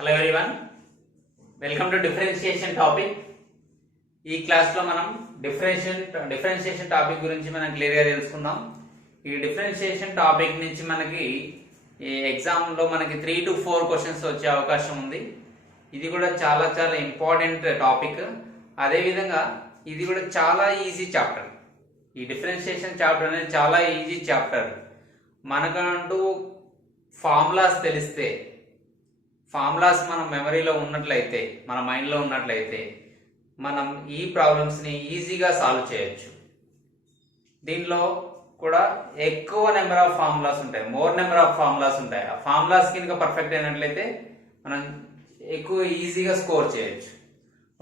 Hello everyone, welcome to differentiation topic. ఈ క్లాస్లో మనం డిఫరెన్షియేషన్ టాపిక్ గురించి మనం క్లియర్గా తెలుసుకుందాం. ఈ డిఫరెన్షియేషన్ టాపిక్ నుంచి మనకి ఈ ఎగ్జామ్లో మనకి 3 to 4 క్వశ్చన్స్ వచ్చే అవకాశం ఉంది. ఇది కూడా చాలా చాలా ఇంపార్టెంట్ టాపిక్. అదేవిధంగా ఇది కూడా చాలా ఈజీ చాప్టర్. ఈ డిఫరెన్షియేషన్ చాప్టర్ అనేది చాలా ఈజీ చాప్టర్. మనకంటూ ఫార్ములాస్ తెలిస్తే, ఫార్ములాస్ మన మెమరీలో ఉన్నట్లయితే, మన మైండ్లో ఉన్నట్లయితే మనం ఈ ప్రాబ్లమ్స్ని ఈజీగా సాల్వ్ చేయొచ్చు. దీనిలో కూడా ఎక్కువ నెంబర్ ఆఫ్ ఫార్ములాస్ ఉంటాయి, మోర్ నెంబర్ ఆఫ్ ఫార్ములాస్ ఉంటాయి. ఆ ఫార్ములాస్ కనుక పర్ఫెక్ట్ అయినట్లయితే మనం ఎక్కువ ఈజీగా స్కోర్ చేయొచ్చు.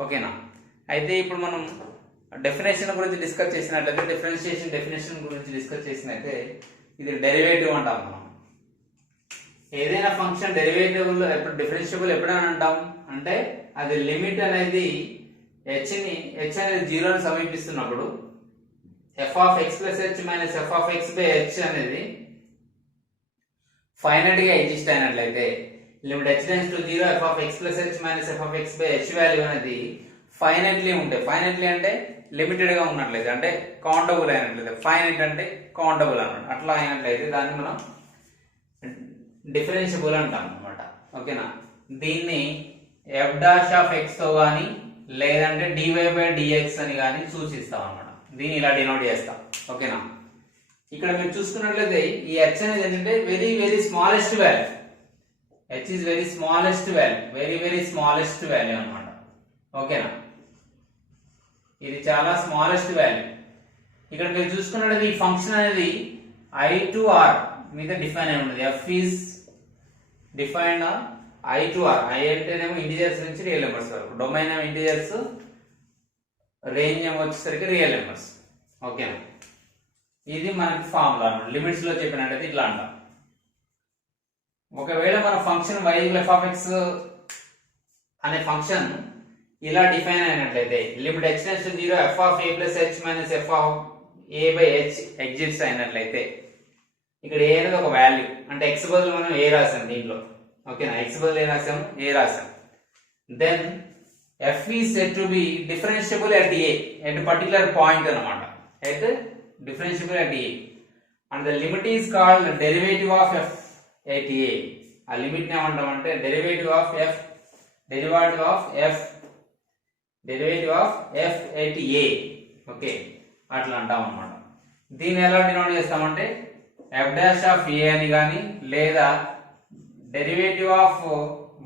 ఓకేనా? అయితే ఇప్పుడు మనం డెఫినేషన్ గురించి డిస్కస్ చేసినట్లయితే, డిఫరెన్షియేషన్ డెఫినేషన్ గురించి డిస్కస్ చేసినట్లయితే, ఇది డెరివేటివ్ అంటాం మనం. ఏదైనా ఫంక్షన్ డెరివేటివ్ ఎప్పుడు డిఫరెన్షియబుల్ ఎప్పుడైనా అంటాం అంటే అది లిమిట్ అనేది h అనేది 0ని సమీపిస్తున్నప్పుడు f of x plus h minus f of x by h అనేది ఫైనైట్ గా ఎగ్జిస్ట్ అయినట్లయితే, limit h tends to 0 f of x plus h minus f of x by h value అనేది ఫైనైట్లీ ఉంటాయి. ఫైనైట్లీ అంటే limited గా ఉన్నట్లయితే, అంటే కౌంటబుల్ అయినట్లయితే. ఫైనైట్ అంటే కౌంటబుల్ అన్నమాట. అట్లా అయినట్లయితే దాన్ని మనం డిఫరెన్షియబుల్ అంటాం అనమాట. ఓకేనా? దీన్ని f డాష్ ఆఫ్ x తో గానీ లేదంటే dy బై dx అని కానీ సూచిస్తాం అనమాట. దీన్ని ఇలా డినోట్ చేస్తాం. ఓకేనా? ఇక్కడ మీరు చూసుకున్నట్లయితే ఈ h అనేది ఏంటంటే very very smallest value. h is very smallest value, very very smallest value అనమాట. ఓకేనా? ఇది చాలా స్మాలెస్ట్ వాల్యూ. ఇక్కడ మీరు చూసుకున్నట్లయితే ఈ ఫంక్షన్ అనేది i to r మీద డిఫైన్ అయి ఉంటుంది. f is defined on i to r. i అంటేనేమో ఇంటిజర్స్ నుంచి రియల్ నెంబర్స్ వరకు, డొమైన్ ఏమో ఇంటిజర్స్, రేంజ్ ఏమో వచ్చేసరికి రియల్ నెంబర్స్. ఓకేనా? ఇది మనకి ఫార్ములా అన్నమాట. లిమిట్స్ లో చెప్పినట్టయితే ఇట్లా అంటాం. ఒకవేళ మన function y f of x అనే ఫంక్షన్ ఇలా డిఫైన్ అయినట్లయితే, limit h tends to 0 f of a plus h minus f of a by h exist అయినట్లయితే, ఇక్కడ ఏ అనేది ఒక వాల్యూ, అంటే x బదులు మనం ఏ రాసాం దీంట్లో. ఓకేనా? x బదులు ఏ రాసాం? ఏ రాసాం. Then f is said to be differentiable at a, at a particular point అన్నమాట. at differentiable at a, and the limit is called derivative of f at a. ఆ లిమిట్ ని ఏమంటాం అంటే derivative of f at a. Okay, అట్లా అంటాం అన్నమాట. దీన్ని ఎలా డినోట్ చేస్తామంటే f డాష్ ఆఫ్ a అని కానీ లేదా డెరివేటివ్ ఆఫ్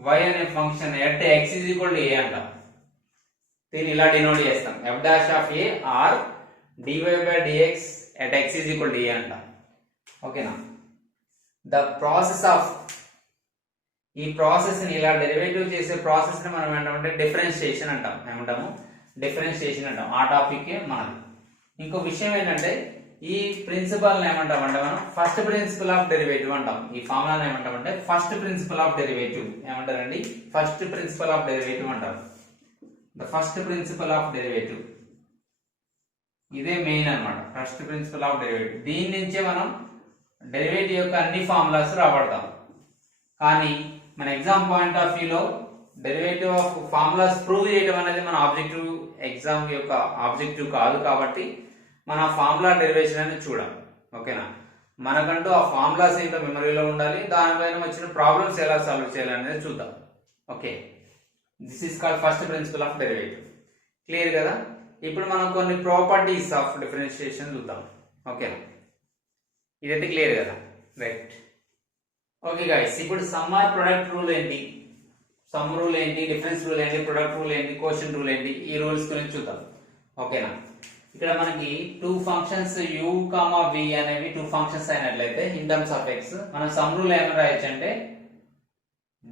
y అనే function at x is equal to a అంటాం. దీన్ని ఇలా డినోట్ చేస్తాం, f dash of a or dy by dx at x is equal to a అంటాం. ఓకేనా? ద ప్రాసెస్ ఆఫ్, ఈ ప్రాసెస్ ని ఇలా డెరివేటివ్ చేసే ప్రాసెస్ ని మనం ఏమంటామంటే డిఫరెన్షియేషన్ అంటాం. ఏమంటాము? డిఫరెన్షియేషన్ అంటాం. ఆ టాపిక్ మనది. ఇంకో విషయం ఏంటంటే ఈ ప్రిన్సిపల్ ఏమంటామంటే మనం ఫస్ట్ ప్రిన్సిపల్ ఆఫ్ డెరివేటివ్ అంటాం. ఈ ఫార్ములా ఏమంటామంటే ఫస్ట్ ప్రిన్సిపల్ ఆఫ్ డెరివేటివ్ ఏమంటారండి? ఫస్ట్ ప్రిన్సిపల్ ఆఫ్ డెరివేటివ్ అంటారు. The first principle of derivative, ఇదే మెయిన్ అన్నమాట. First principle of derivative. దీని నుంచే మనం డెరివేటివ్ యొక్క అన్ని ఫార్ములాస్ రాబడతాం. కానీ మన ఎగ్జామ్ పాయింట్ ఆఫ్ వ్యూలో డెరివేటివ్ ఆఫ్ ఫార్ములాస్ ప్రూవ్ చేయడం అనేది మన ఆబ్జెక్టివ్, ఎగ్జామ్ యొక్క ఆబ్జెక్టివ్ కాదు. కాబట్టి మన ఫార్ములా డెరివేషన్ అనేది చూడాలి. ఓకేనా? మనకంటూ ఆ ఫార్ములాస్ ఏంటో మెమరీలో ఉండాలి. దానిపైన వచ్చిన ప్రాబ్లమ్స్ ఎలా సాల్వ్ చేయాలి అనేది చూద్దాం. Okay, this is called first principle of derivative. Clear కదా? ఇప్పుడు మనం కొన్ని ప్రాపర్టీస్ ఆఫ్ డిఫరెన్షియేషన్ చూద్దాం. ఓకేనా? ఇదైతే క్లియర్ కదా? రైట్. ఓకే గైస్, ఇప్పుడు సమ్ ఆర్ ప్రొడక్ట్ రూల్ ఏంటి, సమ్ రూల్ ఏంటి, డిఫరెన్స్ రూల్ ఏంటి, ప్రొడక్ట్ రూల్ ఏంటి, కోషెంట్ రూల్ ఏంటి, ఈ రూల్స్ గురించి చూద్దాం. ఓకేనా? ఇక్కడ మనకి 2 ఫంక్షన్స్ u, v అనేవి 2 ఫంక్షన్స్ అయినట్లయితే ఇన్ టర్మ్స్ ఆఫ్ x, మనం సమ్ రూల్ ఏమని రాయొచ్చు అంటే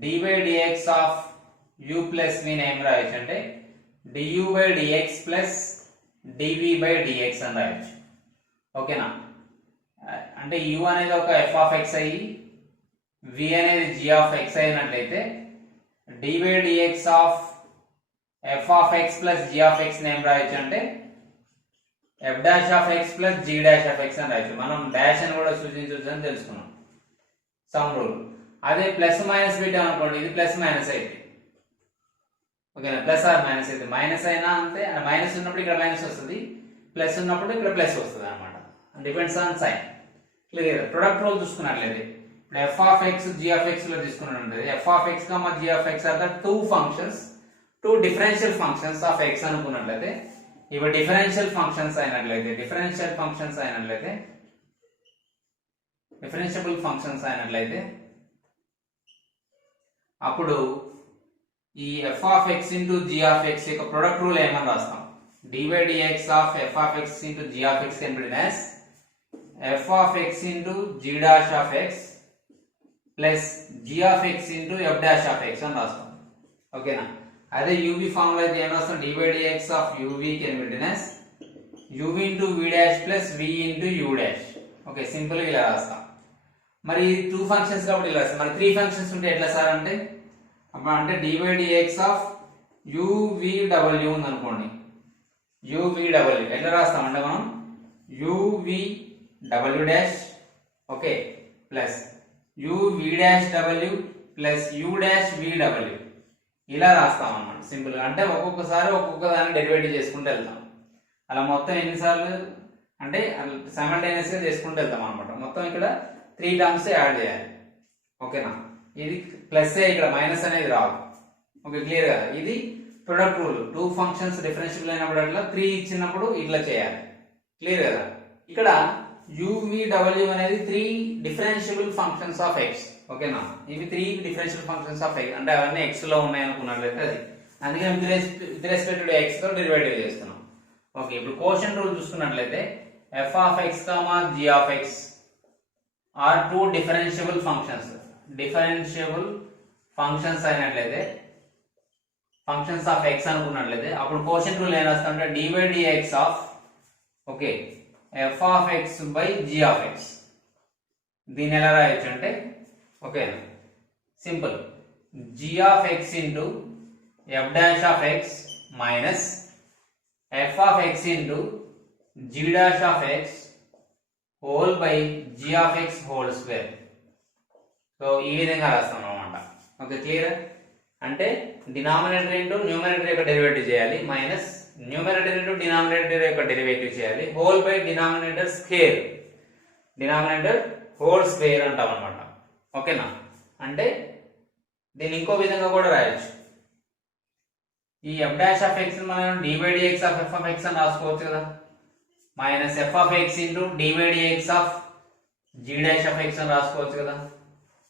dy dx of u plus v ని ఏం రాయొచ్చు అంటే du by dx plus dv by dx అని రాయొచ్చు. ఓకేనా? అంటే u అనేది ఒక f ఆఫ్ x అయ్యి v అనేది g ఆఫ్ x అయినట్లయితే dy by dx of f of x plus g of x ని ఏం రాయొచ్చు అంటే f dash of x plus g dash of x అని రాయొచ్చు. మనం డాష్ అని కూడా సూచించవచ్చు అని తెలుసుకున్నాం సమ్ రూల్. అదే ప్లస్ మైనస్ పెట్టామనుకోండి ఇది ప్లస్ మైనస్ అయితే ఓకేనా, ప్లస్ ఆర్ మైనస్ అయితే మైనస్ అయినా అంతే, మైనస్ ఉన్నప్పుడు ఇక్కడ మైనస్ వస్తుంది, ప్లస్ ఉన్నప్పుడు ఇక్కడ ప్లస్ వస్తుంది అనమాట. Depends on sign. Clear. Product rule చూసుకున్నట్లయితే ఇప్పుడు f of x g of x లో తీసుకున్నట్లయితే f of x g of x are the two functions, two differential functions of x అనుకున్నట్లయితే, ఇవి డిఫరెన్షియల్ ఫంక్షన్స్ అయినట్లయితే డిఫరెన్షియబుల్ ఫంక్షన్స్ అయినట్లయితే అప్పుడు ఈ f of x into g of x యొక్క product rule ఏమని రాస్తాం, dy dx of f of x into g of x can be written as f of x into g dash of x plus g of x into f dash of x అని రాస్తాం. ఓకేనా. అదే UV formula అయితే ఏం రాస్తాం, dy dx of u v can be written as u v into v dash plus v into u dash. Okay, simple గా ఇలా రాస్తాం. మరి టూ ఫంక్షన్స్ కాబట్టి ఇలా రాస్తాం. మరి త్రీ ఫంక్షన్స్ ఉంటే ఎట్లా సార్ అంటే అంటే dy dx ఆఫ్ uv ఉంది అనుకోండి, uv ఎట్లా రాస్తాం అంటే మనం uv w dash okay plus uv dash w plus u dash v w ఇలా రాస్తాం అన్నమాట సింపుల్ గా. అంటే ఒక్కొక్కసారి ఒక్కొక్క దాన్ని డెరివేటివ్ చేసుకుంటూ వెళ్తాం. అలా మొత్తం ఎన్నిసార్లు అంటే సైమల్టేనియస్ గా చేసుకుంటూ వెళ్తాం అనమాట. మొత్తం ఇక్కడ 3 టర్మ్స్ యాడ్ చేయాలి. ఓకేనా. ఇది ప్లస్ ఇక్కడ మైనస్ అనేది రాదు. ఓకే, క్లియర్ కదా. ఇది product rule. Two functions differentiable అయినప్పుడు అట్లా 3 ఇచ్చినప్పుడు ఇట్లా చేయాలి. క్లియర్ కదా. ఇక్కడ uv అనేది 3 డిఫరెన్షియబుల్ ఫంక్షన్స్ ఆఫ్ ఎక్స్. ఓకేనా. ఇవి 3 డిఫరెన్షియల్ ఫంక్షన్స్ ఆఫ్ ఎక్స్ అంటే అవన్నీ ఎక్స్ లో ఉన్నాయి అనుకున్నట్లయితే అది అందుకే విత్ రెస్పెక్ట్ టు ఎక్స్ తో డెరివేటివ్ చేస్తున్నాం. ఓకే, ఇప్పుడు కోషంట్ రూల్ చూసుకున్నట్లయితే f of x g of x are two differentiable functions అయినట్లయితే ఫంక్షన్స్ ఆఫ్ ఎక్స్ అనుకున్నట్లయితే అప్పుడు కోషంట్ రూల్ ఏం రాస్తామంటే dy dx of okay f of x by g of x. దీన్ని ఎలా రాయొచ్చు అంటే okay simple, g of x into f dash of x minus f of x into g dash of x whole by g of x whole square. So ఈ విధంగా రాస్తాం అన్నమాట. Okay, clear. అంటే denominator into numerator యొక్క derivative చేయాలి minus numerator into denominator యొక్క derivative చేయాలి whole by denominator square, denominator whole square అంటాం అనమాట. ఓకేనా. అంటే దీన్ని ఇంకో విధంగా కూడా రాయొచ్చు. ఈ ఎఫ్ డాష్ ఆఫ్ ఎక్స్ మనం dy dx of f of x అని రాసుకోవచ్చు కదా, minus f of x into dy dx of g dash of x అని రాసుకోవచ్చు కదా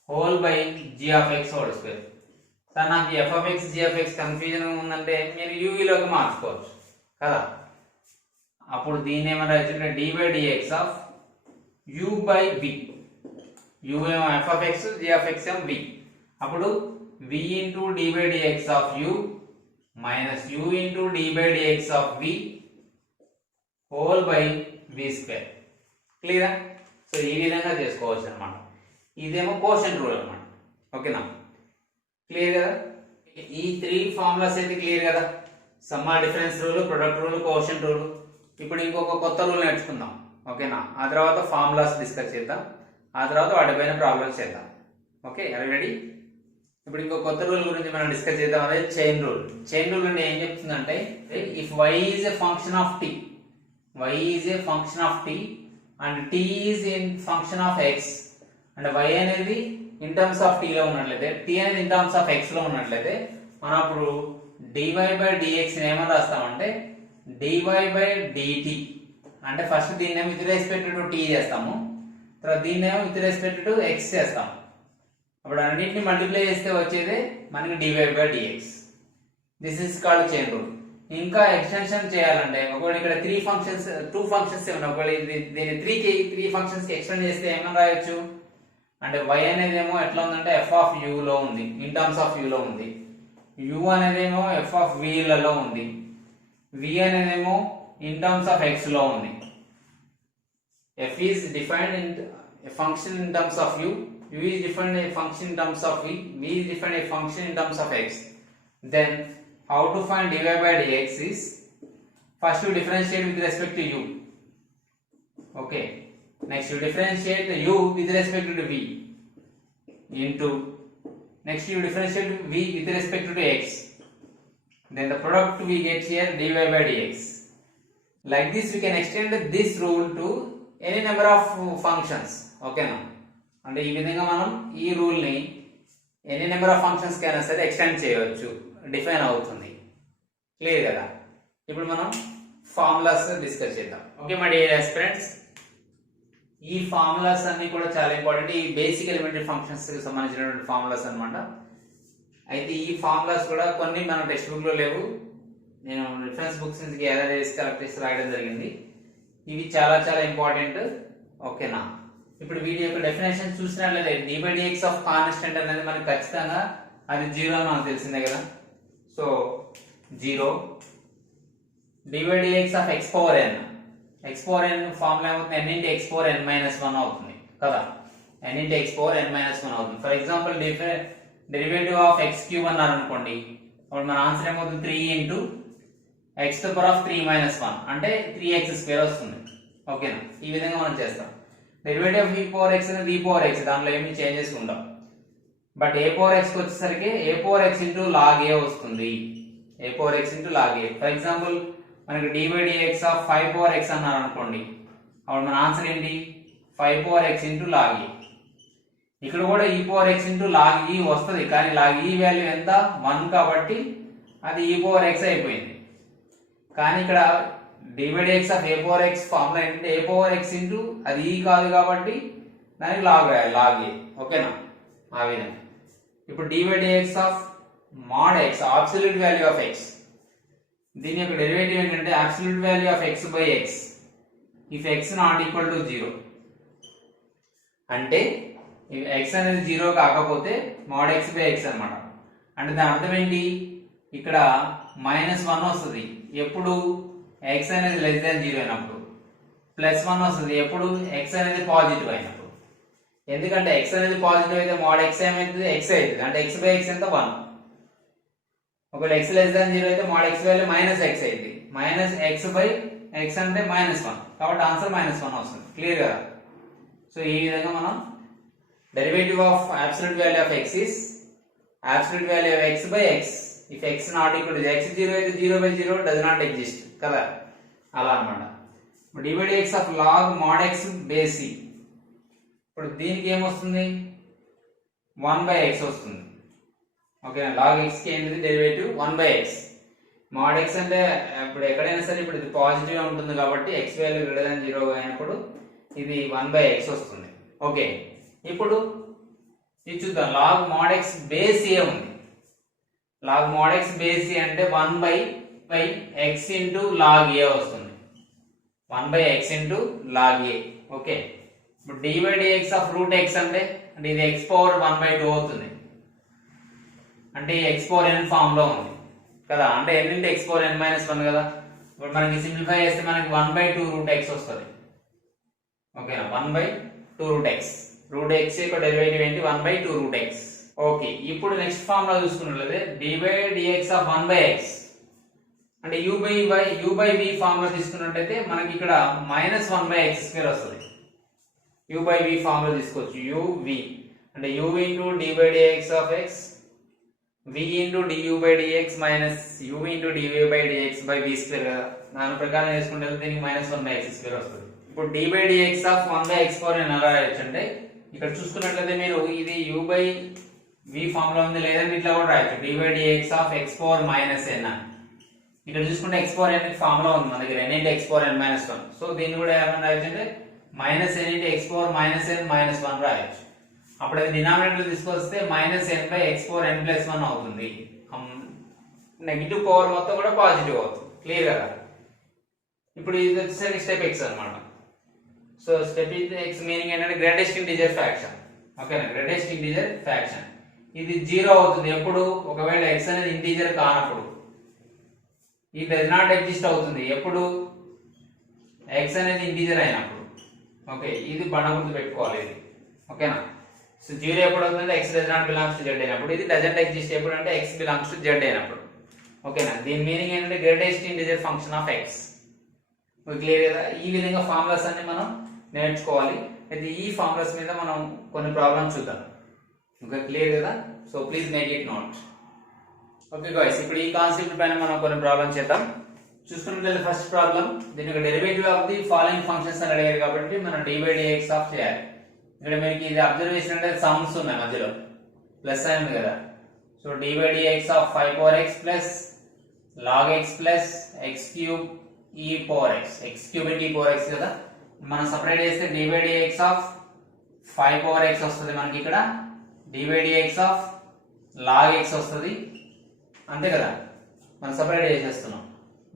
whole by g of x whole square. Sir నాకు f of x g of x confusion ఉందంటే మీరు యూవీలోకి మార్చుకోవచ్చు కదా. అప్పుడు దీన్ని ఏమైనా రాయొచ్చు dy dx of u by v. u ఏమో f of x g of x ఏమో v. అప్పుడు v into dy dx of u minus u into dy dx of v whole by v square. క్లియరా. So ఈ విధంగా చేసుకోవచ్చు అనమాట. ఇదేమో quotient rule అనమాట. ఓకేనా, క్లియర్ కదా. ఈ 3 ఫార్ములాస్ అయితే క్లియర్ కదా. Summer difference rule, product rule, quotient rule. ఇప్పుడు ఇంకొక కొత్త రూల్ నేర్చుకుందాం. ఓకేనా. ఆ తర్వాత ఫార్ములాస్ డిస్కస్ చేద్దాం, ఆ తర్వాత వాటిపైన ప్రాబ్లమ్స్ చేద్దాం. Okay, ready. ఇప్పుడు ఇంకో కొత్త రూల్ గురించి మనం డిస్కస్ చేద్దాం. అదే చైన్ రూల్. చైన్ రూల్ అంటే ఏం చెప్తుందంటే if y is a function of t, y is a function of t and t is in function of x అంటే y అనేది ఇన్ టర్మ్స్ ఆఫ్ t లో ఉన్నట్లయితే t అనేది ఇన్ టర్మ్స్ ఆఫ్ x లో ఉన్నట్లయితే మనం అప్పుడు dy బై dx ఏమని రాస్తామంటే dy బై dt. అంటే ఫస్ట్ దీన్ని విత్ రెస్పెక్ట్ టు t చేస్తాము, తర్వాత దీన్ని విత్ రెస్పెక్ట్ టు x చేస్తాము. అప్పుడు అన్నింటిని మల్టిప్లై చేస్తే వచ్చేదే మనకి dy by dx. This is called chain rule. ఇంకా ఎక్స్టెన్షన్ చేయాలంటే ఒకవేళ ఇక్కడ 2 ఫంక్షన్స్ ఏమన్నా ఒకవేళ దీన్ని 3 ఫంక్షన్స్ కి ఎక్స్టెండ్ చేస్తే ఏమని రాయొచ్చు అంటే y అనేదేమో ఎట్లా ఉందంటే f ఆఫ్ u లో ఉంది, ఇన్ టర్మ్స్ ఆఫ్ u లో ఉంది. u అనేదేమో f ఆఫ్ v లలో ఉంది, v అనేదేమో ఇన్ టర్మ్స్ ఆఫ్ x లో ఉంది. f is defined in a function in terms of u, u is defined a function in terms of v, v is defined a function in terms of x. Then how to find dy by dx is first you differentiate with respect to u. Okay, next you differentiate u with respect to v. into, next you differentiate v with respect to x, then the product we get here dy by dx. Like this we can extend this rule to any number of functions. Okay na, అంటే ఈ విధంగా మనం ఈ rule ని any number of functions కైనా సరే extend చేయవచ్చు, define అవుతుంది. క్లియర్ కదా? ఇప్పుడు మనం ఫార్ములాస్ డిస్కస్ చేద్దాం. ఓకే మై డియర్ ఆస్పిరెంట్స్, ఈ ఫార్ములాస్ అన్ని కూడా చాలా ఇంపార్టెంట్. ఈ బేసిక్ ఎలిమెంటరీ ఫంక్షన్స్ కి సంబంధించినటువంటి ఫార్ములాస్ అన్నమాట. అయితే ఈ ఫార్ములాస్ కూడా కొన్ని మన టెక్స్ట్ బుక్ లో లేవు, నేను రిఫరెన్స్ బుక్స్ నుంచి గ్యాదర్ చేసి కలెక్ట్ చేసి రాయడం జరిగింది. ఇవి చాలా చాలా ఇంపార్టెంట్. ఓకేనా? ఇప్పుడు వీటి యొక్క డెఫినేషన్ చూసినట్లయితే dy by dx of constant అనేది మనకి ఖచ్చితంగా అది 0 అని మనకు తెలిసిందే కదా. So 0 dy by dx of x power n, x power n formula ఏమవుతుంది, n into x power n minus 1 అవుతుంది కదా. n into x power n minus 1 అవుతుంది. For example derivative of x cube అన్నారు అనుకోండి, అప్పుడు మన ఆన్సర్ ఏమవుతుంది 3 into x to the power of 3 minus 1 అంటే 3x స్క్వేర్ వస్తుంది. ఓకేనా? ఈ విధంగా మనం చేస్తాం. Derivative of v power x అనేది v పవర్ x, దాంట్లో ఏమి చేంజెస్ ఉండవు. బట్ a పవర్ x కి వచ్చేసరికి a power x into log a వస్తుంది. a power x into log a. For example మనకి dy by dx of 5 power x అన్నారు అనుకోండి, అప్పుడు మన ఆన్సర్ ఏంటి 5 power x into log a. ఇక్కడ కూడా e power x into log e వస్తుంది, కానీ log e వాల్యూ ఎంత 1 కాబట్టి అది e పవర్ x అయిపోయింది. కానీ ఇక్కడ dy by dx of a power x formula ఏంటంటే a పవర్ x into అది e కాదు కాబట్టి దానికి log రాయాలి, log a. ఓకేనా? ఆ విధంగా ఇప్పుడు dy by dx of mod x absolute value of x, దీని యొక్క డెరివేటివ్ ఏంటంటే absolute value of x by x if x not equal to 0. అంటే x అనేది 0 కాకపోతే mod x by x అన్నమాట. అంటే దాని అర్థం ఏంటి, ఇక్కడ -1 వస్తుంది ఎప్పుడు x అనేది లెస్ దాన్ 0 అయినప్పుడు, +1 వస్తుంది ఎప్పుడు x అనేది పాజిటివ్ అయినప్పుడు. ఎందుకంటే x అనేది పాజిటివ్ అయితే mod x ఏమైతుంది, x అవుతుంది. అంటే x by x ఎంత 1. ఒకవేళ x లెస్ దాన్ 0 అయితే mod x వాల్యూ -x అయింది. -x by x అంటే -1 కాబట్టి ఆన్సర్ -1 వస్తుంది. క్లియర్ కదా? సో ఈ విధంగా మనం derivative of absolute value of x is absolute value of x by x if x not equal to x 0 అయితే 0 by 0 does not exist కదా, అలా అన్నమాట. ఇప్పుడు dy by dx of log mod x base c, ఇప్పుడు దీనికి ఏమొస్తుంది 1 by x వస్తుంది. ఓకేనా? log x కి ఏంటిది derivative 1 by x. mod x అంటే ఇప్పుడు ఎక్కడైనా సరే ఇప్పుడు ఇది పాజిటివ్ గా ఉంటుంది కాబట్టి x వాల్యూ గ్రేటర్ దాన్ 0 అయినప్పుడు ఇది 1 by x వస్తుంది. ఓకే, ఇప్పుడు ఇది చూద్దాం. log mod x base a ఉంది. log mod x base c అంటే 1 by x into log a వస్తుంది. 1 by x into log a. Okay, ఇప్పుడు dy by dx of root x అంటే ఇది x పవర్ 1 by 2 అవుతుంది. అంటే x పవర్ n ఫామ్ లో ఉంది కదా, అంటే n into x power n minus 1 కదా. ఇప్పుడు మనకి సింప్లిఫై చేస్తే మనకి 1 by 2 రూట్ x వస్తుంది. ఓకేనా? 1 by 2 root x. Root x యొక్క డెరివేటివ్ ఏంటి 1 by 2 రూట్ x. ఓకే, ఇప్పుడు నెక్స్ట్ ఫార్ములా చూసుకున్నట్లయితే dy by dx of 1 by x అంటే u by v ఫార్ములా తీసుకున్నట్లయితే మనకి ఇక్కడ -1 by x స్క్వేర్ వస్తుంది. u by v ఫార్ములా తీసుకోవచ్చు. u v అంటే u into dy by dx of x v into du by dx minus u into dy by dx by v square కదా. దాని ప్రకారం చేసుకుంటే దీనికి -1 by x స్క్వేర్ వస్తుంది. ఇప్పుడు dy by dx of 1 by x power n ఎలా రాయొచ్చు అంటే ఇక్కడ చూసుకున్నట్లయితే మీరు ఇది u by v ఫార్ములా ఉంది, లేదంటే ఇట్లా కూడా రాయొచ్చు dy by dx of x power minus n. ఇక్కడ చూసుకుంటే x పవర్ n ఫార్ములా ఉంది మన దగ్గర n into x power n minus 1. So దీన్ని కూడా ఏమని రాయొచ్చు అంటే -n into x power n minus 1 రాయొచ్చు. అప్పుడు అది డినామినేటర్ తీసుకొస్తే -n by x power n plus 1 అవుతుంది. నెగిటివ్ పవర్ మొత్తం కూడా పాజిటివ్ అవుతుంది. క్లియర్ కదా? ఇప్పుడు ఇది వచ్చేసరికి స్టెప్ x అన్నమాట. సో స్టెప్ x మీనింగ్ ఏంటంటే గ్రేటెస్ట్ ఇంటిజర్ ఫ్రాక్షన్. ఓకేనా? గ్రేటెస్ట్ ఇంటిజర్ ఫ్రాక్షన్ ఇది 0 అవుతుంది ఎప్పుడు, ఒకవేళ x అనేది ఇంటిజర్ కానప్పుడు. ఇది డస్ నాట్ ఎగ్జిస్ట్ అవుతుంది ఎప్పుడు, x అనేది ఇంటిజర్ అయినప్పుడు. ఓకే, ఇది బండగుర్తు పెట్టుకోవాలి ఇది. ఓకేనా? సో 0 ఎప్పుడు అవుతుంది, x does not belongs to z అయినప్పుడు. ఇది డజంట్ ఎగ్జిస్ట్ ఎప్పుడు అంటే x బిలాంగ్స్ టు z అయినప్పుడు. ఓకేనా? దీని మీనింగ్ ఏంటంటే greatest integer function of x. Clear కదా? ఈ విధంగా ఫార్ములాస్ అన్ని మనం నేర్చుకోవాలి. అయితే ఈ ఫార్ములాస్ మీద మనం కొన్ని ప్రాబ్లమ్స్ చూద్దాం. ఇంకా క్లియర్ కదా? So please make it note. Okay guys, ఇప్పుడు ఈ కాన్సెప్ట్ పైన మనం కొన్ని ప్రాబ్లమ్ చేద్దాం. చూసుకున్నట్లయితే ఫస్ట్ ప్రాబ్లం, దీని యొక్క derivative of the following functions అని అడిగారు కాబట్టి మనం d/dx ఆఫ్ చేయాలి. ఇక్కడ మీకు ఇది అబ్జర్వేషన్ అంటే సమ్స్ ఉన్నాయి మధ్యలో, ప్లస్ అయింది కదా. So d/dx of 5 power x plus log x plus x cube e power x, x cube into e power x కదా. మనం సపరేట్ చేస్తే d/dx ఆఫ్ 5 power x వస్తుంది మనకి, ఇక్కడ d/dx ఆఫ్ log x వస్తుంది, అంతే కదా. మనం సపరేట్ చేసేస్తున్నాం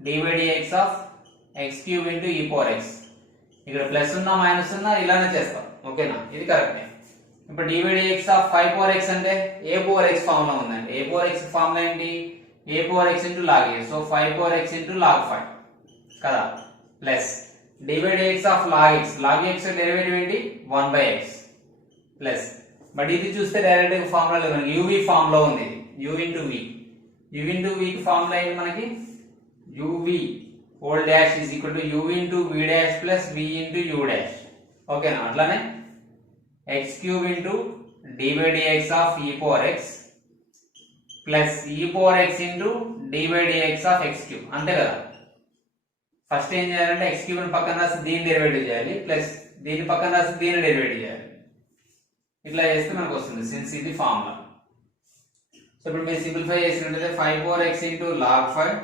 d/dx of x cube into e power x. ఇక్కడ ప్లస్ ఉన్నా మైనస్ ఉన్నా ఇలానే చేస్తాం, ఓకేనా? ఇది కరెక్టే. ఇప్పుడు d/dx ఆఫ్ 5 power x అంటే a power x ఫామ్ లో ఉందండి. a power x ఫామ్ లో ఏంటి? a power x into log a. So 5 power x into log 5 కదా, plus d/dx of log x. log x derivative ఏంటి? 1/x plus, but ఇది చూస్తే direct గా formula లేదు మనకి, uv ఫామ్ లో ఉంది. u into v, u into v కి ఫార్ములా ఏంటి మనకి? uv whole dash is equal to u into v dash plus v into u dash, ఓకేనా? అట్లానే x cube into d/dx of e power x plus e power x into d/dx of x cube, అంతే కదా. First ఏం చేయాలంటే x cube పక్కన రాసి దీన్ని derivative చేయాలి, ప్లస్ దీని పక్కన రాసి దీన్ని డెరివేటివ్ చేయాలి. ఇట్లా చేస్తే మనకు వస్తుంది, సిన్స్ ఇది ఫార్ములా. సో ఇప్పుడు మీరు సింప్లిఫై చేసినట్లయితే 5 power x into log 5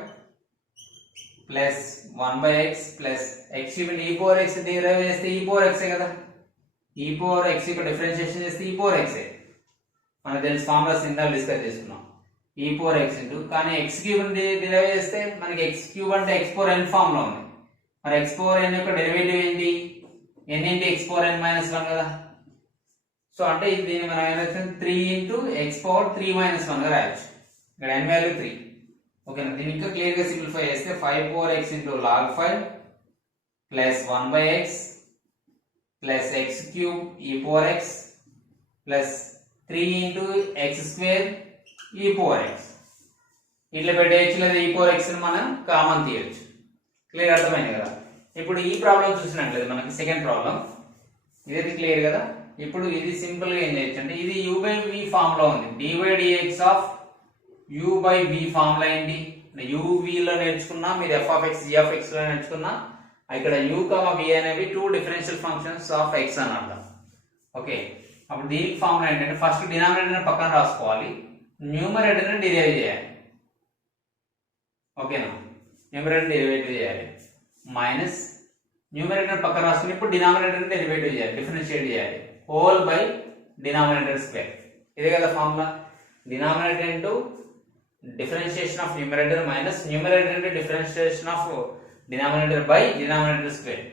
plus 1/x plus x cube into e power x derive చేస్తే e power x కదా. e power x ఇక్కడ డిఫరెన్షియేషన్ చేస్తే e power x. మనకు తెలిసి ఫార్ములాస్ ఇందాక డిస్కస్ చేసుకున్నాం. e power x ఇంటూ, కానీ x క్యూబ్ డిరైవ్ చేస్తే మనకి x క్యూబ్ అంటే x power n ఫామ్ లో ఉంది. మరి x power n యొక్క డెరివేటివ్ ఏంటి? n into x power n minus 1 కదా. సో అంటే దీన్ని మనం ఏం రాయొచ్చు? 3 ఇంటూ x పవర్ 3 మైనస్ 1 గా రాయొచ్చు. ఇక్కడ n వాల్యూ 3, ఓకేనా? దీన్ని ఇంకా క్లియర్ గా సింప్లిఫై చేస్తే 5 power x into log 5 plus 1/x plus x cube e power x plus 3 into x square e power x. ఇట్లా పెట్టేయచ్చు, లేదా e power x ని మనం కామన్ తీయొచ్చు. క్లియర్ అర్థమైంది కదా? ఇప్పుడు ఈ ప్రాబ్లం చూసినట్లయితే మనకి సెకండ్ ప్రాబ్లం ఇదైతే క్లియర్ కదా. ఇప్పుడు ఇది సింపుల్ గా ఏం చేయొచ్చు అంటే, ఇది u/v ఫామ్ లో ఉంది. d/dx ఆఫ్ u/v ఫామ్ లో ఏంటి? uv లో నేర్చుకున్నా, మీరు f(x), g(x) లో నేర్చుకున్నా, ఇక్కడ u, v అనేవి two differential functions of x అని అర్థం. ఓకే, అప్పుడు దీనికి ఫార్ములా ఏంటంటే ఫస్ట్ డినామినేటర్ పక్కన రాసుకోవాలి, న్యూమరేటర్ ని డిరైవ్ చేయాలి, ఓకేనా? న్యూమరేటర్ డెరివేటివ్ చేయాలి, మైనస్ న్యూమరేటర్ పక్కన రాసుకుని ఇప్పుడు డినామినేటర్ డెరివేటివ్ చేయాలి, డిఫరెన్షియేట్ చేయాలి, హోల్ బై డినామినేటర్ స్క్వేర్. ఇదే కదా formula. Denominator into differentiation of numerator minus numerator into differentiation of denominator by denominator square.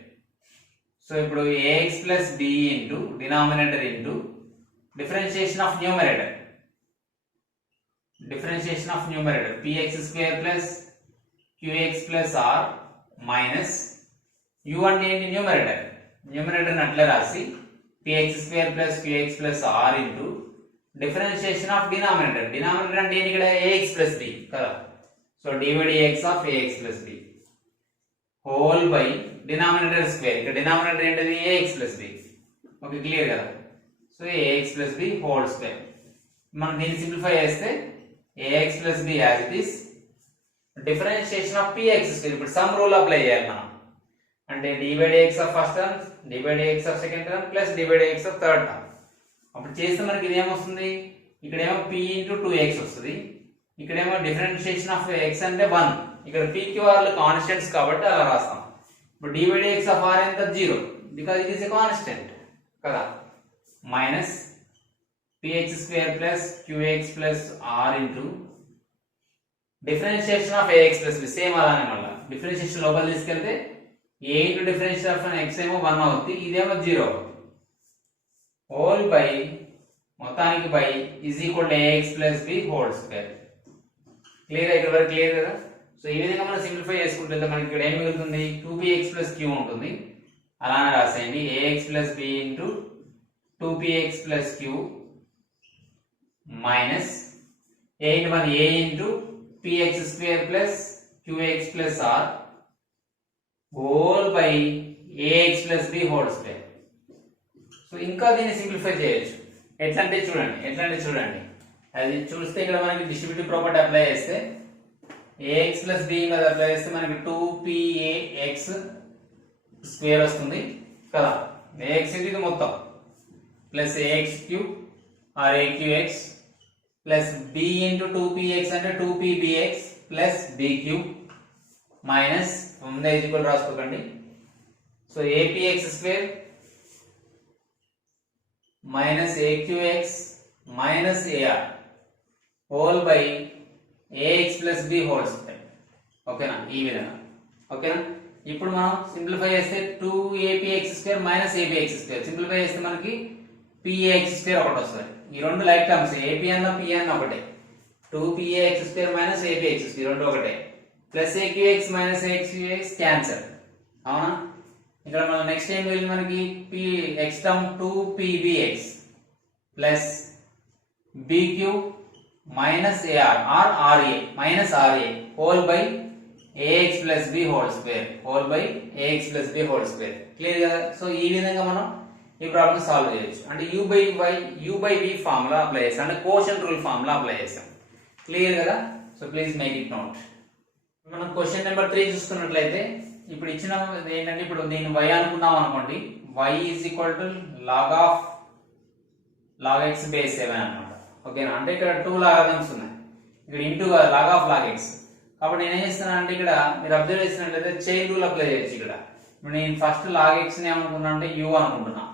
So ఇప్పుడు ax plus b into denominator into differentiation of numerator, differentiation of numerator px square plus qx plus r minus u అంటే ఏంటి? Numerator. Numerator అట్లా రాసి px square plus qx plus r into differentiation of denominator. Denominator అంటే ఏంటి? ఇక్కడ ax plus b కదా. So d/dx of ax plus b whole by denominator square. ఇక్కడ denominator ఏంటిది? ax plus b. Okay, clear కదా. So ax plus b whole square. మనం దీన్ని simplify చేస్తే ax plus b as it is differentiation of px square. ఇప్పుడు sum rule apply చేయాలి మనం, అంటే d/dx of first term, d/dx of second term plus d/dx of third term. అప్పుడు చేస్తే మనకి ఇది ఏమొస్తుంది? ఇక్కడేమో p ఇంటూ 2x వస్తుంది, ఇక్కడేమో డిఫరెన్షియేషన్ ఆఫ్ x అంటే 1, ఇక్కడ p q r లు కాన్స్టెంట్స్ కాబట్టి అలా రాస్తాం. ఇప్పుడు d/dx ఆఫ్ r ఎంత? 0, because it is a constant కదా. Minus px square plus qx plus r into differentiation of ax plus b. Same అలానే మళ్ళీ డిఫరెన్షియేషన్ లోపల తీసుకెళ్తే a into differentiation of x ఏమో 1 అవుతుంది, ఇదేమో 0 అవుతుంది, హోల్ బై మొత్తానికి by is equal to ax plus b whole square. Clear? ఇక్కడ వరకు క్లియర్ కదా. సో ఈ విధంగా మనం సింప్లిఫై చేసుకుంటే మనకి ఇక్కడ ఏం మిగులుతుంది? 2px ప్లస్ q ఉంటుంది, అలానే రాసేయండి. ax plus b into 2px plus q minus a into 1 a into px square plus qx plus r whole by ax plus b whole square. So ఇంకా దీన్ని సింప్లిఫై చేయొచ్చు. ఎట్లా అంటే చూడండి అది చూస్తే ఇక్కడ మనకి డిస్ట్రిబ్యూటివ్ ప్రాపర్టీ అప్లై చేస్తే ax ప్లస్ b మీద అప్లై చేస్తే మనకి 2pax స్క్వేర్ వస్తుంది కదా. ax ఇది మొత్తం plus ax cube or aqx plus b into 2px అంటే 2pbx plus b cube minus ముందే ఈక్వల్ రాసుకోకండి. So apx square minus aqx minus ar whole by ax plus b whole square. ఓకేనా, ఈ విధంగా. ఓకేనా, ఇప్పుడు మనం సింప్లిఫై చేస్తే 2apx square minus apx square simplify చేస్తే మనకి pax స్క్వేర్ ఒకటి వస్తుంది. ఈ రెండు లైక్ టర్మ్స్ ap అన్న p అన్న ఒకటే. 2pax square minus apx square రెండు ఒకటే. Plus aqx minus aqx cancel. అవునా, ఇక్కడ మనం నెక్స్ట్ ఏం వెళ్ళి మనకి x term 2pbx plus b cube minus ar or ra minus ra whole by ax plus b whole square whole by ax plus b whole square. Clear కదా. So ఈ విధంగా మనం ఈ ప్రాబ్లమ్ సాల్వ్ చేయొచ్చు. అంటే u by v formula apply చేస్తాం, అంటే quotient rule formula apply చేస్తాం. క్లియర్ కదా. So please make it note. మనం క్వశ్చన్ నెంబర్ 3 చూసుకున్నట్లయితే ఇప్పుడు ఇచ్చిన ఏంటంటే ఇప్పుడు నేను y అనుకున్నాం అనుకోండి, y is equal to log x base 7 అన్నమాట. ఓకేనా, అంటే ఇక్కడ 2 లాగరిథమ్స్ ఉన్నాయి, ఇక్కడ into log of log x. కాబట్టి నేను ఏం చేస్తున్నా అంటే ఇక్కడ మీరు అబ్జర్వ్ చేసినట్లయితే చైన్ రూల్ అప్లై చేయొచ్చు. ఇక్కడ ఇప్పుడు నేను ఫస్ట్ log x ని ఏమనుకున్నా అంటే u అనుకుంటున్నా.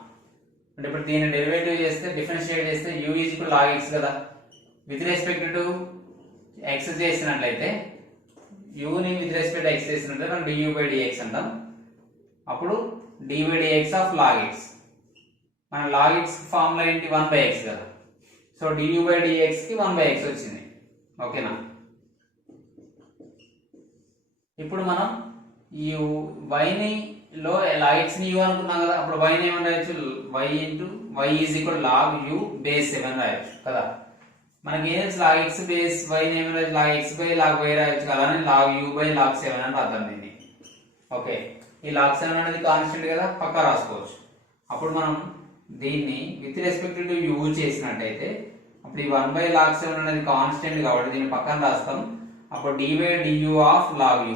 అంటే ఇప్పుడు దీన్ని డెరివేటివ్ చేస్తే డిఫరెన్షియేట్ చేస్తే u is equal log x కదా. విత్ రెస్పెక్ట్ టు x చేసినట్లయితే u ని విత్ రెస్పెక్ట్ x చేసినట్లయితే మనం du బై dx అంటాం. అప్పుడు d by dx of log x. మన log x ఫార్ములా ఏంటి 1 బై x కదా. సో du బై dx కి 1 బై x వచ్చింది. ఓకేనా, ఇప్పుడు మనం ఈ y ని లో log x ని u అనుకున్నాం కదా. అప్పుడు y ని ఏమని రాయొచ్చు, y is equal log u base 7 రాయొచ్చు కదా. మనకి ఏం తెలుసు log x బేస్ y ని ఏమని రాయొచ్చు, log x by log y రాయొచ్చు కదా. అని log u బై log 7 అని రాద్దాం దీన్ని. ఓకే, ఈ log 7 అనేది కాన్స్టెంట్ కదా, పక్కా రాసుకోవచ్చు. అప్పుడు మనం దీన్ని విత్ రెస్పెక్ట్ టు u చేసినట్టయితే అప్పుడు ఈ 1 బై log 7 అనేది కాన్స్టెంట్ కాబట్టి దీన్ని పక్కన రాస్తాం. అప్పుడు d by du of log u.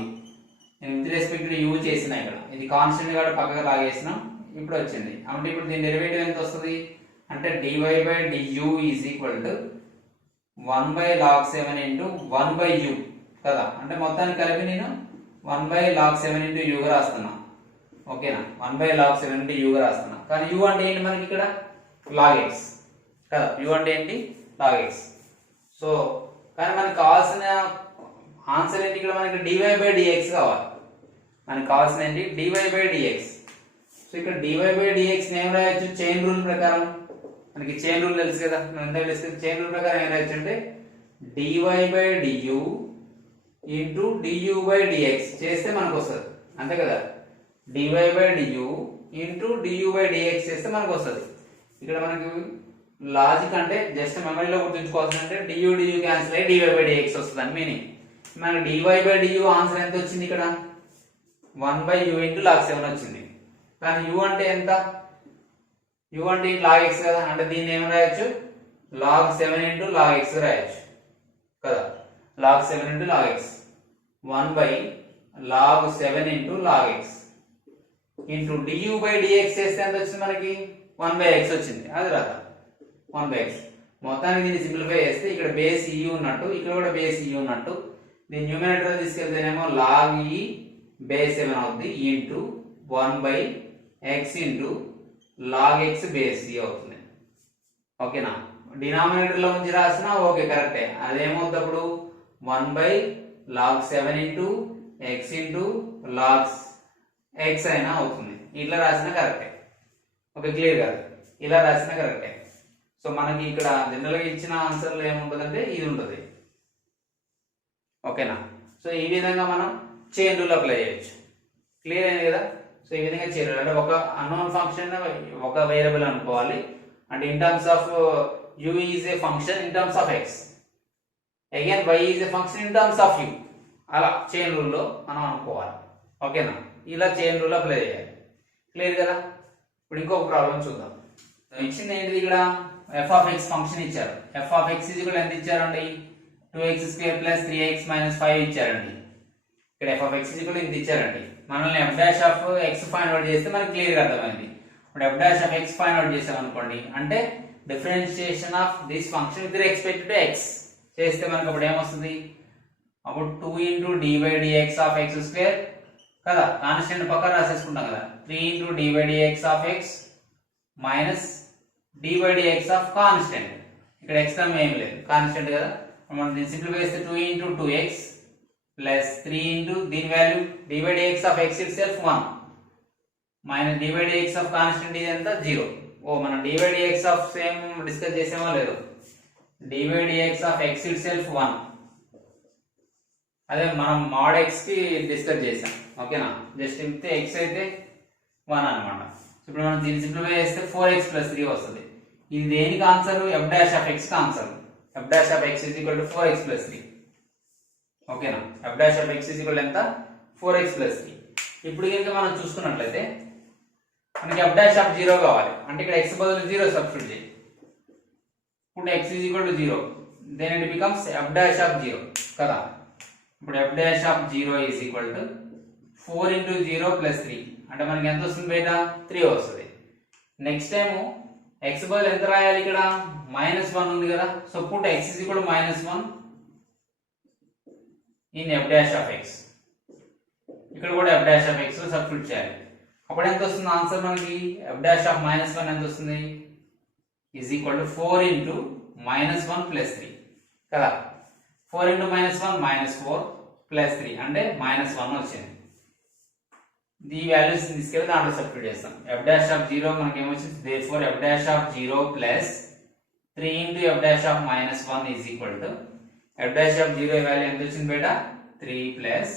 నేను విత్ రెస్పెక్ట్ టు u చేసిన, ఇక్కడ ఇది కాన్స్టెంట్ కాబట్టి పక్కకు లాగేసినాం. ఇప్పుడు వచ్చింది అంటే ఇప్పుడు దీని డెరివేటివ్ ఎంత వస్తుంది అంటే dy by du is equal to 1 by log 7 into 1 by u కదా. అంటే మొత్తాన్ని కలిపి నేను 1 బై log 7 ఇంటూ u గా రాస్తున్నా. ఓకేనా, 1 బై log 7 ఇంటూ u గా రాస్తున్నా. కానీ u అంటే ఏంటి మనకి ఇక్కడ log x కదా. u అంటే ఏంటి log x. సో కానీ మనకి కావాల్సిన ఆన్సర్ ఏంటి ఇక్కడ, మనకి dy బై dx కావాలి. మనకి కావాల్సిన ఏంటి dy బై dx. సో ఇక్కడ dy బై dx ఏం రాయొచ్చు, చైన్ రూల్ ప్రకారం. మనకి చైన్ రూల్ తెలుసు కదా, ఎంత తెలిస్తే చైన్ రూల్ ప్రకారం ఏం రాయొచ్చు అంటే dy by du into du by dx చేస్తే మనకు వస్తుంది, అంతే కదా. dy by du into du by dx చేస్తే మనకు వస్తుంది. ఇక్కడ మనకి లాజిక్ అంటే జస్ట్ మెమరీలో గుర్తుంచుకోవాల్సిన అంటే du క్యాన్సిల్ అయ్యి dy బై dx వస్తుంది అని మీనింగ్. మనకి dy బై du ఆన్సర్ ఎంత వచ్చింది ఇక్కడ 1 బై u ఇంటూ log 7 వచ్చింది. కానీ u అంటే ఎంత, u అంటే log x కదా. అంటే దీన్ని ఏమి రాయొచ్చు log 7 ఇంటూ log x రాయొచ్చు కదా. log 7 into log x 1 by log 7 into log x into du by dx చేస్తే ఎంత వచ్చింది మనకి 1 బై x వచ్చింది. అది రాదా 1 బై x. మొత్తానికి దీన్ని సింప్లిఫై చేస్తే ఇక్కడ బేస్ e ఉన్నట్టు, ఇక్కడ కూడా బేస్ e ఉన్నట్టు. దీన్ని న్యూమరేటర్ తీసుకెళ్తేనేమో log e బేస్ 7 అవుతుంది into 1 by x into log x base e అవుతుంది. ఓకేనా, డినామినేటర్ లో ఉంచి రాసినా ఓకే కరెక్టే. అదేమవుతుంది అప్పుడు 1 by log 7 into x into log x అయినా అవుతుంది. ఇట్లా రాసినా కరెక్టే. ఓకే, క్లియర్ కాదు, ఇలా రాసినా కరెక్టే. సో మనకి ఇక్కడ జనరల్ గా ఇచ్చిన ఆన్సర్లో ఏముంటుంది అంటే ఇది ఉంటుంది. ఓకేనా, సో ఈ విధంగా మనం చైన్ రూల్ అప్లై చేయొచ్చు. క్లియర్ అయింది కదా. సో ఈ విధంగా చైన్ రూల్ అంటే ఒక అన్నోన్ ఫంక్షన్ ఒక వేరియబుల్ అనుకోవాలి. అంటే in terms of u is a function in terms of x, again y is a function in terms of u. అలా చైన్ రూల్ లో మనం అనుకోవాలి. ఓకేనా, ఇలా చైన్ రూల్ అప్లై చేయాలి. క్లియర్ కదా. ఇప్పుడు ఇంకొక ప్రాబ్లం చూద్దాం. ఇచ్చింది ఏంటిది ఇక్కడ ఎఫ్ ఆఫ్ ఎక్స్ ఫంక్షన్ ఇచ్చారు. ఎఫ్ ఆఫ్ ఎక్స్ ఎంత ఇచ్చారండి, 2x² + 3x - 5 ఇచ్చారండి. ఇక్కడ ఎఫ్ ఆఫ్ ఎక్స్ ఇంత ఇచ్చారండి. మనల్ని F dash of X find out చేస్తే మనకి క్లియర్గా అర్థమైంది. ఇప్పుడు F dash of X find out చేసాం అనుకోండి, అంటే differentiation of this function with respect to X చేస్తే మనకు అప్పుడు ఏమొస్తుంది, అప్పుడు 2 × d/dx ఆఫ్ x² కదా, కాన్స్టెంట్ పక్కన రాసేసుకుంటాం కదా, 3 × d/dx of x minus d/dx of constant. ఇక్కడ x టర్మ్ ఏం లేదు, కాన్స్టెంట్ కదా. మనం దీన్ని సింప్లిఫై చేస్తే 2 × 2x ప్లస్ 3 × దీని value d/dx of x itself 1 minus d/dx of constant ఇది ఎంత 0. మనం d/dx ఆఫ్ సేమ్ డిస్కస్ చేసామో లేదు, d/dx ఆఫ్ x itself 1, అదే మనం mod x కి డిస్కస్ చేసాం. ఓకేనా, జస్ట్ ఇంతే x అయితే 1 అన్నమాట. ఇప్పుడు మనం దీన్ని సింప్లిఫై చేస్తే 4x + 3 వస్తుంది. ఇది దేనికి answer, f dash of x కి answer. f dash of x = 4x + 3. ఓకేనా, f డాష్ ఆఫ్ x ఎంత 4x + 3. ఇప్పుడు కనుక మనం చూసుకున్నట్లయితే మనకి f డాష్ ఆఫ్ 0 కావాలి, అంటే ఇక్కడ x బదులు 0 సబ్స్టిట్యూట్ చేయి. ఇప్పుడు x = 0, then it becomes f dash of 0 కదా. ఇప్పుడు f డాష్ ఆఫ్ 0 = 4 × 0 + 3, అంటే మనకి ఎంత వస్తుంది బయట 3 వస్తుంది. నెక్స్ట్ టైం x బదులు ఎంత రాయాలి, ఇక్కడ -1 ఉంది కదా, so put x = -1 in f dash of x. ఇక్కడ కూడా f డాష్ ఆఫ్ x లో సబ్స్టిట్యూట్ చేయాలి. అప్పుడు ఎంత వస్తుంది ఆన్సర్ మనకి, f డాష్ ఆఫ్ -1 ఎంత వస్తుంది, = 4 × -1 + 3 కదా. 4 × -1 -4 + 3 అంటే -1 వచ్చింది. ఈ వాల్యూస్ తీసుకెళ్ళి దాంట్లో సబ్స్టిట్యూట్ చేస్తాం. f డాష్ ఆఫ్ 0 మనకి ఏమొచ్చింది, therefore f dash of 0 + 3 × f dash of -1 = f dash of 0 value ఎంత వచ్చింది బేటా 3 +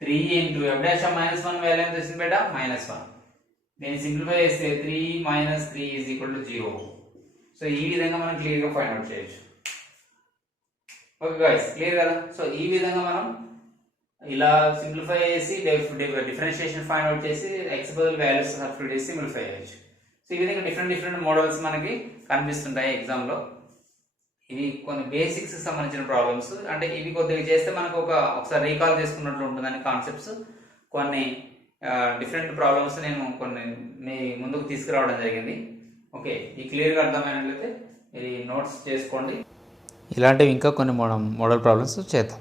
3 × f డాష్ ఆఫ్ -1 వాల్యూ ఎంత వచ్చింది బేటా -1. దీన్ని సింప్లిఫై చేస్తే 3 - 3 = 0. సో ఈ విధంగా మనం క్లియర్ గా ఫైండ్ అవుట్ చేయొచ్చు. ఓకే గైస్, క్లియర్ కదా. సో ఈ విధంగా మనం ఇలా సింప్లిఫై చేసి డిఫరెన్షియేషన్ ఫైండ్ అవుట్ చేసి x బదులు వాల్యూస్ సబ్స్టిట్యూట్ చేసి సింప్లిఫై చేయొచ్చు. సో ఈ విధంగా డిఫరెంట్ మోడల్స్ మనకి కనిపిస్తుంటాయి ఎగ్జామ్ లో. ఇవి కొన్ని బేసిక్స్ సంబంధించిన ప్రాబ్లమ్స్, అంటే ఇవి కొద్దిగా చేస్తే మనకు ఒకసారి రీకాల్ చేసుకున్నట్లు ఉంటుందని కాన్సెప్ట్స్. కొన్ని డిఫరెంట్ ప్రాబ్లమ్స్ నేను కొన్ని మీ ముందుకు తీసుకురావడం జరిగింది. ఓకే, ఈ క్లియర్గా అర్థమైనట్లయితే ఇది నోట్స్ చేసుకోండి. ఇలాంటివి ఇంకా కొన్ని మోడల్ ప్రాబ్లమ్స్ చేద్దాం.